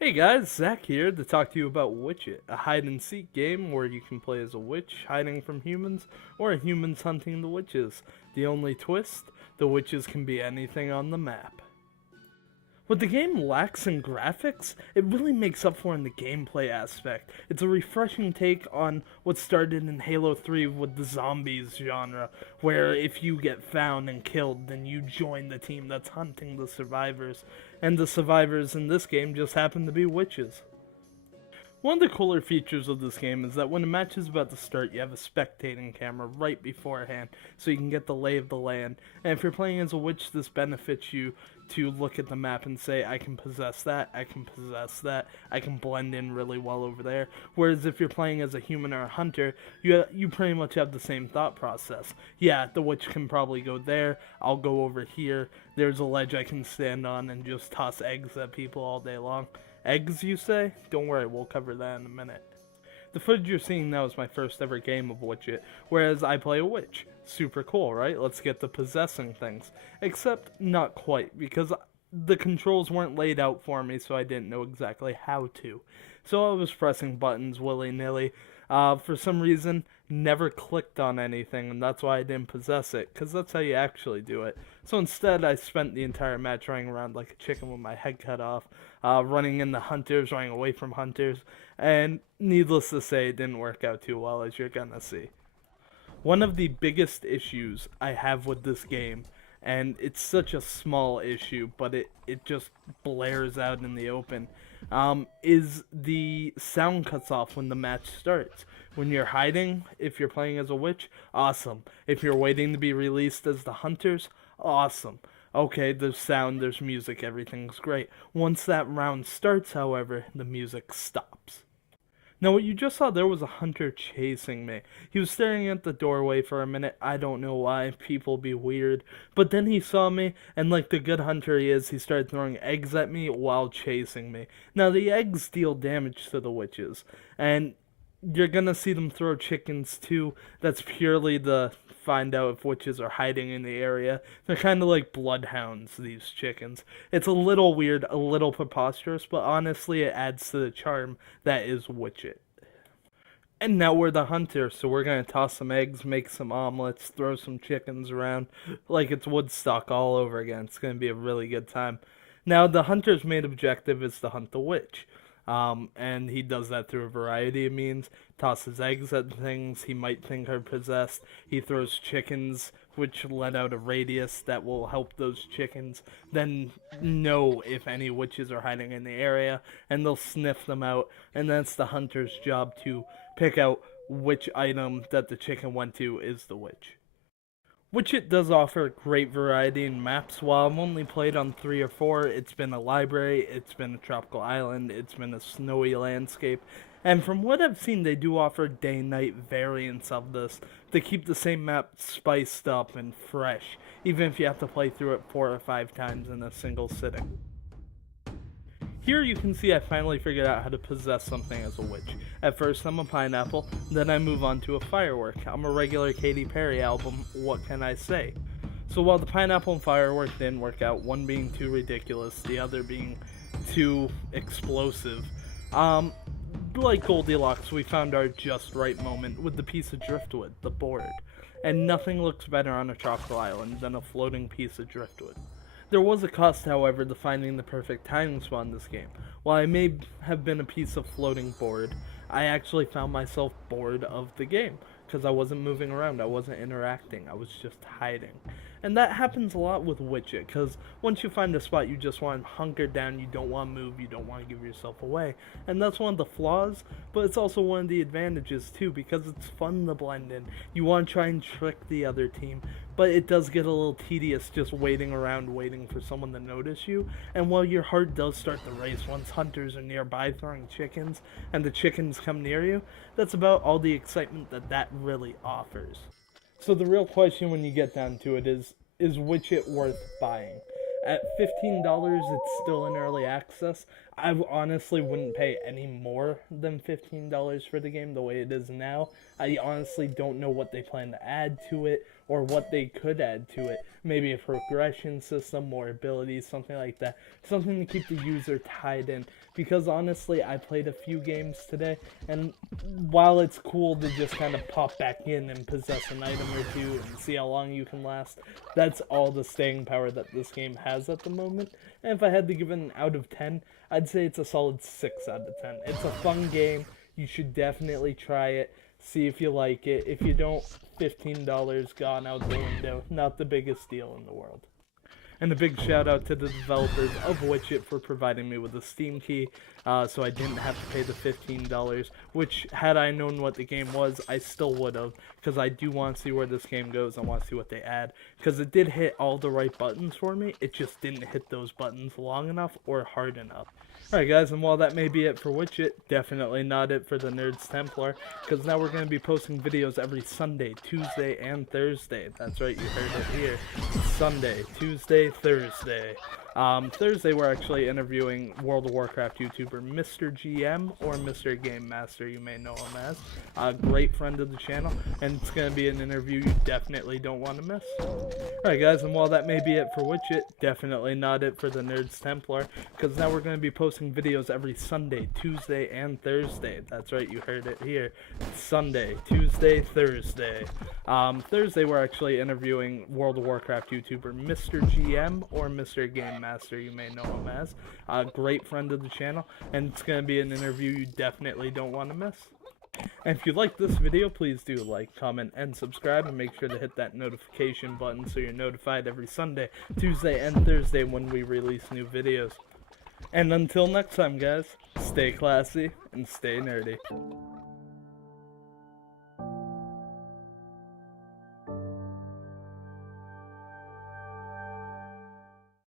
Hey guys, Zach here to talk to you about Witch It, a hide and seek game where you can play as a witch hiding from humans or humans hunting the witches. The only twist, the witches can be anything on the map. What the game lacks in graphics, it really makes up for in the gameplay aspect. It's a refreshing take on what started in Halo 3 with the zombies genre, where if you get found and killed, then you join the team that's hunting the survivors, and the survivors in this game just happen to be witches. One of the cooler features of this game is that when a match is about to start, you have a spectating camera right beforehand, so you can get the lay of the land. And if you're playing as a witch, this benefits you to look at the map and say, I can possess that, I can possess that, I can blend in really well over there. Whereas if you're playing as a human or a hunter, you pretty much have the same thought process. Yeah, the witch can probably go there, I'll go over here, there's a ledge I can stand on and just toss eggs at people all day long. Eggs, you say? Don't worry, we'll cover that in a minute. The footage you're seeing now is my first ever game of Witch It, whereas I play a witch. Super cool, right? Let's get to possessing things. Except not quite, because the controls weren't laid out for me, so I didn't know exactly how to. So I was pressing buttons willy-nilly. For some reason, never clicked on anything, and that's why I didn't possess it, because that's how you actually do it. So instead, I spent the entire match running around like a chicken with my head cut off, running into hunters, running away from hunters, and needless to say, it didn't work out too well, as you're gonna see. One of the biggest issues I have with this game, and it's such a small issue, but it just blares out in the open, is the sound cuts off when the match starts. When you're hiding, if you're playing as a witch, awesome. If you're waiting to be released as the hunters, awesome. Okay, there's sound, there's music, everything's great. Once that round starts, however, the music stops. Now, what you just saw there was a hunter chasing me. He was staring at the doorway for a minute. I don't know why. People be weird. But then he saw me, and like the good hunter he is, he started throwing eggs at me while chasing me. Now, the eggs deal damage to the witches, and you're gonna see them throw chickens too. That's purely to find out if witches are hiding in the area. They're kind of like bloodhounds, these chickens. It's a little weird, a little preposterous, but honestly, it adds to the charm that is Witch It. And now we're the hunter, so we're gonna toss some eggs, make some omelets, throw some chickens around, like it's Woodstock all over again. It's gonna be a really good time. Now, the hunter's main objective is to hunt the witch. And he does that through a variety of means. Tosses eggs at things he might think are possessed. He throws chickens, which let out a radius that will help those chickens then know if any witches are hiding in the area, and they'll sniff them out. And that's the hunter's job to pick out which item that the chicken went to is the witch. Which it does offer great variety in maps. While I've only played on 3 or 4, it's been a library, it's been a tropical island, it's been a snowy landscape, and from what I've seen, they do offer day-night variants of this to keep the same map spiced up and fresh, even if you have to play through it 4 or 5 times in a single sitting. Here you can see I finally figured out how to possess something as a witch. At first I'm a pineapple, then I move on to a firework. I'm a regular Katy Perry album, what can I say? So while the pineapple and firework didn't work out, one being too ridiculous, the other being too explosive, like Goldilocks, we found our just right moment with the piece of driftwood, the board. And nothing looks better on a tropical island than a floating piece of driftwood. There was a cost, however, to finding the perfect hiding spot in this game. While I may have been a piece of floating board, I actually found myself bored of the game because I wasn't moving around, I wasn't interacting, I was just hiding. And that happens a lot with Witch It, because once you find a spot, you just want to hunker down, you don't want to move, you don't want to give yourself away. And that's one of the flaws, but it's also one of the advantages too, because it's fun to blend in. You want to try and trick the other team, but it does get a little tedious just waiting around, waiting for someone to notice you. And while your heart does start to race once hunters are nearby throwing chickens, and the chickens come near you, that's about all the excitement that really offers. So the real question when you get down to it is Witch It worth buying? At $15, it's still in early access. I honestly wouldn't pay any more than $15 for the game the way it is now. I honestly don't know what they plan to add to it or what they could add to it. Maybe a progression system, more abilities, something like that. Something to keep the user tied in. Because honestly, I played a few games today, and while it's cool to just kind of pop back in and possess an item or two and see how long you can last, that's all the staying power that this game has at the moment. And if I had to give it an out of 10, I'd say it's a solid 6 out of 10. It's a fun game. You should definitely try it. See if you like it. If you don't, $15 gone out the window. Not the biggest deal in the world. And a big shout out to the developers of Witch It for providing me with a Steam key, so I didn't have to pay the $15, which, had I known what the game was, I still would have, because I do want to see where this game goes. I want to see what they add, because it did hit all the right buttons for me. It just didn't hit those buttons long enough or hard enough. Alright guys, and while that may be it for Witch It, definitely not it for the Nerds Templar, because now we're going to be posting videos every Sunday, Tuesday, and Thursday. That's right, you heard it here. Sunday, Tuesday, Thursday. Thursday we're actually interviewing World of Warcraft YouTuber Mr. GM, or Mr. Game Master, you may know him as. A great friend of the channel, and it's going to be an interview you definitely don't want to miss. Alright guys, and while that may be it for Witch It, definitely not it for the Nerds Templar, because now we're going to be posting videos every Sunday, Tuesday, and Thursday. That's right, you heard it here. Sunday, Tuesday, Thursday. Thursday we're actually interviewing World of Warcraft YouTuber Mr. GM, or Mr. Game Master, you may know him as. A great friend of the channel, and it's going to be an interview you definitely don't want to miss. And if you like this video, please do like, comment, and subscribe, and make sure to hit that notification button so you're notified every Sunday, Tuesday, and Thursday when we release new videos. And until next time guys, stay classy and stay nerdy.